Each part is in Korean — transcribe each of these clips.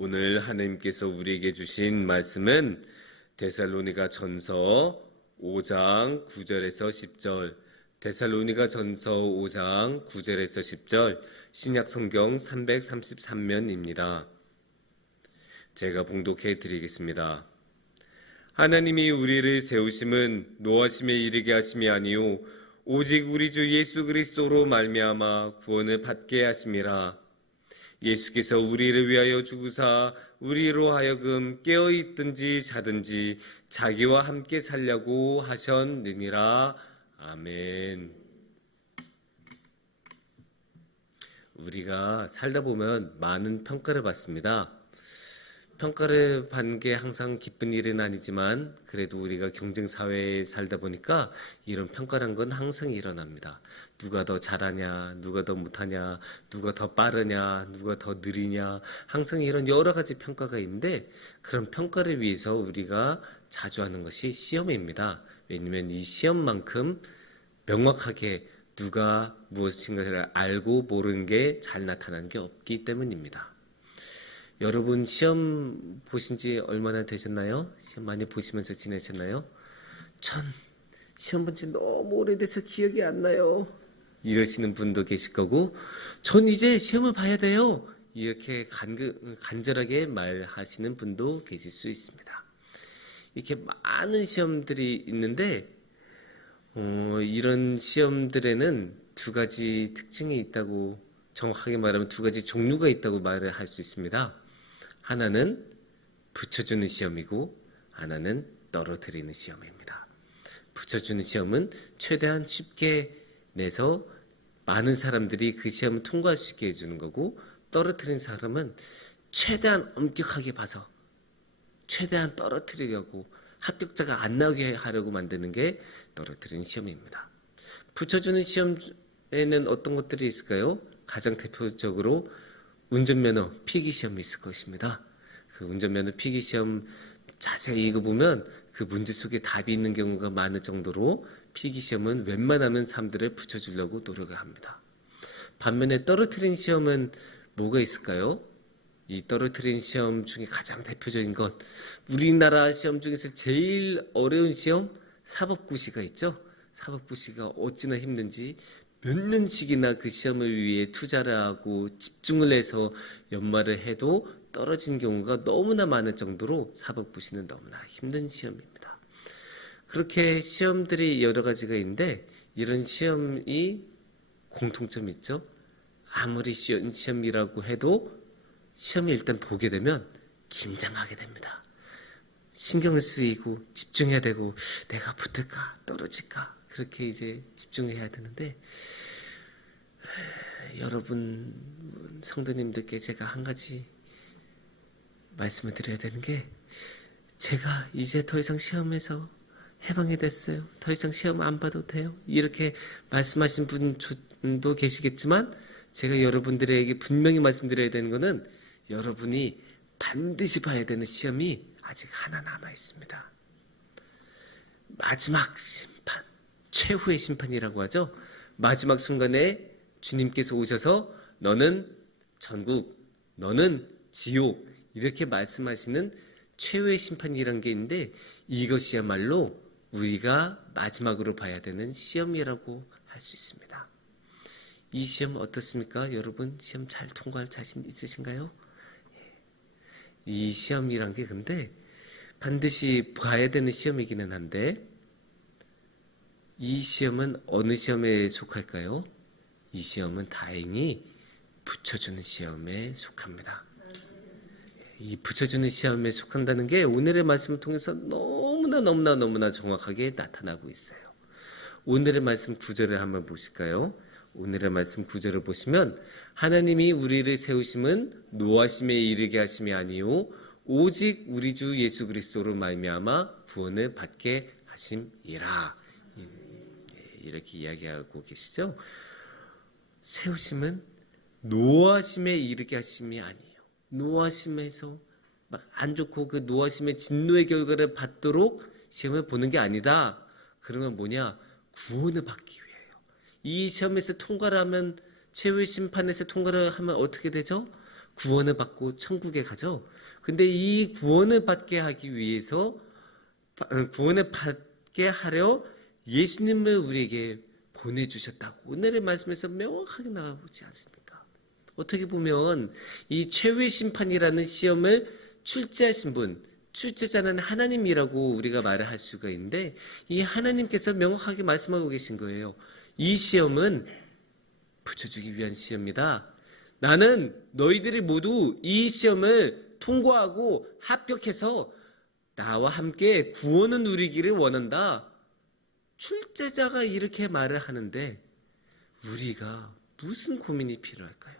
오늘 하나님께서 우리에게 주신 말씀은 데살로니가 전서 5장 9절에서 10절, 데살로니가 전서 5장 9절에서 10절, 신약 성경 333면입니다. 제가 봉독해 드리겠습니다. 하나님이 우리를 세우심은 노하심에 이르게 하심이 아니요 오직 우리 주 예수 그리스도로 말미암아 구원을 받게 하심이라. 예수께서 우리를 위하여 죽으사 우리로 하여금 깨어있든지 자든지 자기와 함께 살려고 하셨느니라. 아멘. 우리가 살다 보면 많은 평가를 받습니다. 평가를 받는 게 항상 기쁜 일은 아니지만 그래도 우리가 경쟁사회에 살다 보니까 이런 평가란 건 항상 일어납니다. 누가 더 잘하냐, 누가 더 못하냐, 누가 더 빠르냐, 누가 더 느리냐, 항상 이런 여러 가지 평가가 있는데 그런 평가를 위해서 우리가 자주 하는 것이 시험입니다. 왜냐하면 이 시험만큼 명확하게 누가 무엇인가를 알고 모르는 게 잘 나타나는 게 없기 때문입니다. 여러분 시험 보신 지 얼마나 되셨나요? 시험 많이 보시면서 지내셨나요? 전 시험 본 지 너무 오래돼서 기억이 안 나요. 이러시는 분도 계실 거고, 전 이제 시험을 봐야 돼요. 이렇게 간절하게 말하시는 분도 계실 수 있습니다. 이렇게 많은 시험들이 있는데 이런 시험들에는 두 가지 특징이 있다고, 정확하게 말하면 두 가지 종류가 있다고 말을 할 수 있습니다. 하나는 붙여주는 시험이고 하나는 떨어뜨리는 시험입니다. 붙여주는 시험은 최대한 쉽게 내서 많은 사람들이 그 시험을 통과할 수 있게 해주는 거고, 떨어뜨리는 사람은 최대한 엄격하게 봐서 최대한 떨어뜨리려고, 합격자가 안 나오게 하려고 만드는 게 떨어뜨리는 시험입니다. 붙여주는 시험에는 어떤 것들이 있을까요? 가장 대표적으로 운전면허 필기시험이 있을 것입니다. 그 운전면허 필기시험 자세히 읽어보면 그 문제 속에 답이 있는 경우가 많을 정도로 필기시험은 웬만하면 사람들을 붙여주려고 노력을 합니다. 반면에 떨어뜨린 시험은 뭐가 있을까요? 이 떨어뜨린 시험 중에 가장 대표적인 것, 우리나라 시험 중에서 제일 어려운 시험, 사법고시가 있죠. 사법고시가 어찌나 힘든지 몇 년씩이나 그 시험을 위해 투자를 하고 집중을 해서 연말을 해도 떨어진 경우가 너무나 많을 정도로 사법고시는 너무나 힘든 시험입니다. 그렇게 시험들이 여러 가지가 있는데 이런 시험이 공통점이 있죠. 아무리 쉬운 시험이라고 해도 시험을 일단 보게 되면 긴장하게 됩니다. 신경을 쓰이고 집중해야 되고, 내가 붙을까 떨어질까 그렇게 이제 집중해야 되는데, 여러분 성도님들께 제가 한 가지 말씀을 드려야 되는 게, 제가 이제 더 이상 시험에서 해방이 됐어요. 더 이상 시험 안 봐도 돼요. 이렇게 말씀하신 분도 계시겠지만, 제가 여러분들에게 분명히 말씀드려야 되는 것은 여러분이 반드시 봐야 되는 시험이 아직 하나 남아 있습니다. 마지막 심판, 최후의 심판이라고 하죠. 마지막 순간에 주님께서 오셔서 너는 천국, 너는 지옥, 이렇게 말씀하시는 최후의 심판이라는 게 있는데, 이것이야말로 우리가 마지막으로 봐야 되는 시험이라고 할 수 있습니다. 이 시험 어떻습니까? 여러분 시험 잘 통과할 자신 있으신가요? 이 시험이란 게 근데 반드시 봐야 되는 시험이기는 한데, 이 시험은 어느 시험에 속할까요? 이 시험은 다행히 붙여주는 시험에 속합니다. 이 붙여주는 시험에 속한다는 게 오늘의 말씀을 통해서 너무나 정확하게 나타나고 있어요. 오늘의 말씀 구절을 한번 보실까요? 오늘의 말씀 구절을 보시면, 하나님이 우리를 세우심은 노하심에 이르게 하심이 아니요 오직 우리 주 예수 그리스도로 말미암아 구원을 받게 하심이라. 이렇게 이야기하고 계시죠. 세우심은 노하심에 이르게 하심이 아니에요. 노하심에서 막 안 좋고 그 노하심의 진노의 결과를 받도록 시험을 보는 게 아니다. 그러면 뭐냐? 구원을 받기 위해요. 이 시험에서 통과를 하면, 최후의 심판에서 통과를 하면 어떻게 되죠? 구원을 받고 천국에 가죠. 근데 이 구원을 받게 하기 위해서 구원을 받게 하려 예수님을 우리에게 보내주셨다고 오늘의 말씀에서 명확하게 나가보지 않습니까? 어떻게 보면 이 최후의 심판이라는 시험을 출제하신 분, 출제자는 하나님이라고 우리가 말을 할 수가 있는데 이 하나님께서 명확하게 말씀하고 계신 거예요. 이 시험은 붙여주기 위한 시험이다. 나는 너희들이 모두 이 시험을 통과하고 합격해서 나와 함께 구원을 누리기를 원한다. 출제자가 이렇게 말을 하는데 우리가 무슨 고민이 필요할까요?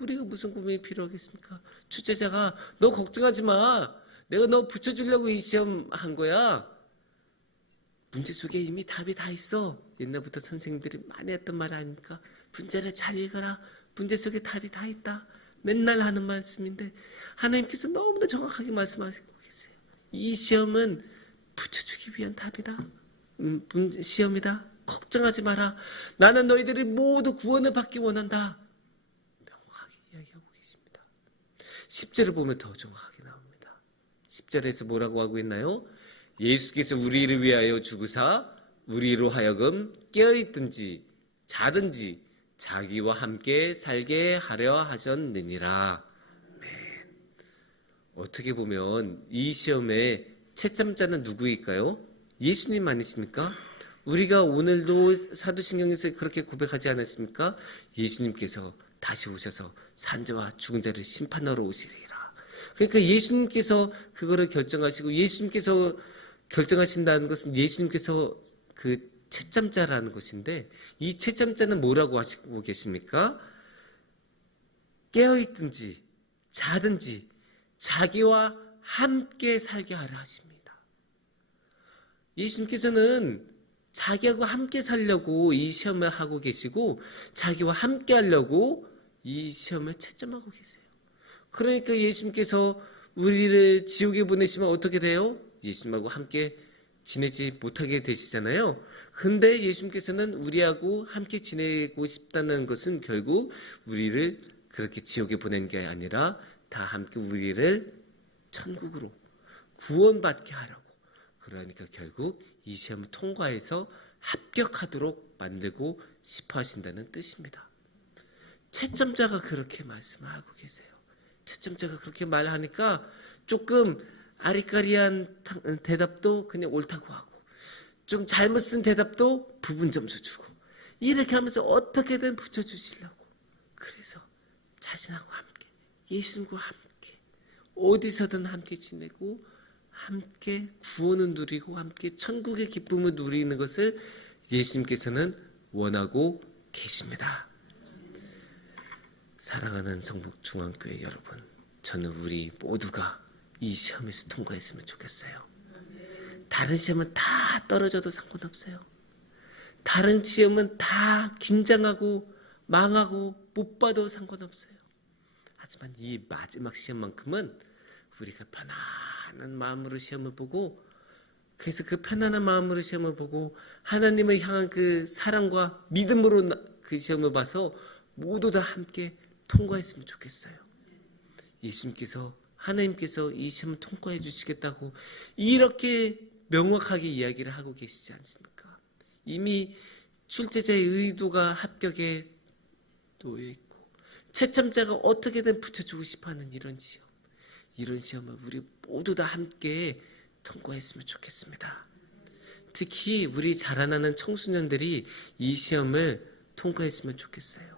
우리가 무슨 고민이 필요하겠습니까? 출제자가 너 걱정하지 마. 내가 너 붙여주려고 이 시험 한 거야. 문제 속에 이미 답이 다 있어. 옛날부터 선생님들이 많이 했던 말 아닙니까? 문제를 잘 읽어라. 문제 속에 답이 다 있다. 맨날 하는 말씀인데 하나님께서 너무나 정확하게 말씀하시고 계세요. 이 시험은 붙여주기 위한 답이다. 시험이다. 걱정하지 마라. 나는 너희들이 모두 구원을 받기 원한다. 명확하게 이야기하고 계십니다. 10절을 보면 더 정확하게 나옵니다. 10절에서 뭐라고 하고 있나요? 예수께서 우리를 위하여 죽으사 우리로 하여금 깨어있든지 자든지 자기와 함께 살게 하려 하셨느니라. 어떻게 보면 이 시험의 채점자는 누구일까요? 예수님 아니십니까? 우리가 오늘도 사도신경에서 그렇게 고백하지 않았습니까? 예수님께서 다시 오셔서 산자와 죽은 자를 심판하러 오시리라. 그러니까 예수님께서 그거를 결정하시고 예수님께서 결정하신다는 것은 예수님께서 그 채점자라는 것인데 이 채점자는 뭐라고 하시고 계십니까? 깨어있든지 자든지 자기와 함께 살게 하려 하십니다. 예수님께서는 자기하고 함께 살려고 이 시험을 하고 계시고 자기와 함께 하려고 이 시험을 채점하고 계세요. 그러니까 예수님께서 우리를 지옥에 보내시면 어떻게 돼요? 예수님하고 함께 지내지 못하게 되시잖아요. 근데 예수님께서는 우리하고 함께 지내고 싶다는 것은 결국 우리를 그렇게 지옥에 보낸 게 아니라 다 함께 우리를 천국으로 구원받게 하려고. 그러니까 결국 이 시험을 통과해서 합격하도록 만들고 싶어 하신다는 뜻입니다. 채점자가 그렇게 말씀을 하고 계세요. 채점자가 그렇게 말하니까 조금 아리까리한 대답도 그냥 옳다고 하고 좀 잘못 쓴 대답도 부분 점수 주고 이렇게 하면서 어떻게든 붙여주시려고. 그래서 자신하고 함께 예수님과 함께 어디서든 함께 지내고 함께 구원을 누리고 함께 천국의 기쁨을 누리는 것을 예수님께서는 원하고 계십니다. 사랑하는 성북중앙교회 여러분, 저는 우리 모두가 이 시험에서 통과했으면 좋겠어요. 다른 시험은 다 떨어져도 상관없어요. 다른 시험은 다 긴장하고 망하고 못 봐도 상관없어요. 하지만 이 마지막 시험만큼은 우리가 편안한 마음으로 시험을 보고 그래서 그 편안한 마음으로 시험을 보고 하나님을 향한 그 사랑과 믿음으로 그 시험을 봐서 모두 다 함께 통과했으면 좋겠어요. 예수님께서 하나님께서 이 시험을 통과해 주시겠다고 이렇게 명확하게 이야기를 하고 계시지 않습니까? 이미 출제자의 의도가 합격에 놓여 있고 채점자가 어떻게든 붙여주고 싶어하는 이런 시험을 우리 모두 다 함께 통과했으면 좋겠습니다. 특히 우리 자라나는 청소년들이 이 시험을 통과했으면 좋겠어요.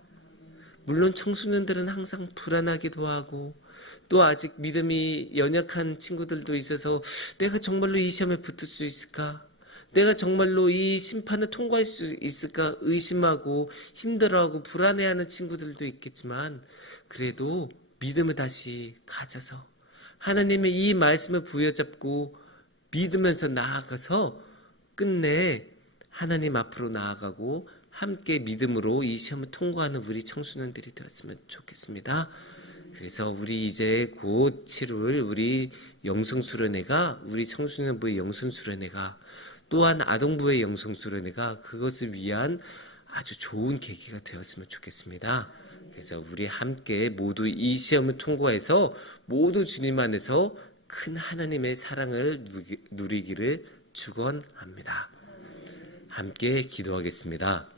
물론 청소년들은 항상 불안하기도 하고 또 아직 믿음이 연약한 친구들도 있어서 내가 정말로 이 시험에 붙을 수 있을까? 내가 정말로 이 심판을 통과할 수 있을까? 의심하고 힘들어하고 불안해하는 친구들도 있겠지만 그래도 믿음을 다시 가져서 하나님의 이 말씀을 부여잡고 믿으면서 나아가서 끝내 하나님 앞으로 나아가고 함께 믿음으로 이 시험을 통과하는 우리 청소년들이 되었으면 좋겠습니다. 그래서 우리 이제 곧 치룰 우리 영성수련회가 우리 청소년부의 영성수련회가 또한 아동부의 영성수련회가 그것을 위한 아주 좋은 계기가 되었으면 좋겠습니다. 그래서 우리 함께 모두 이 시험을 통과해서 모두 주님 안에서 큰 하나님의 사랑을 누리기를 축원합니다. 함께 기도하겠습니다.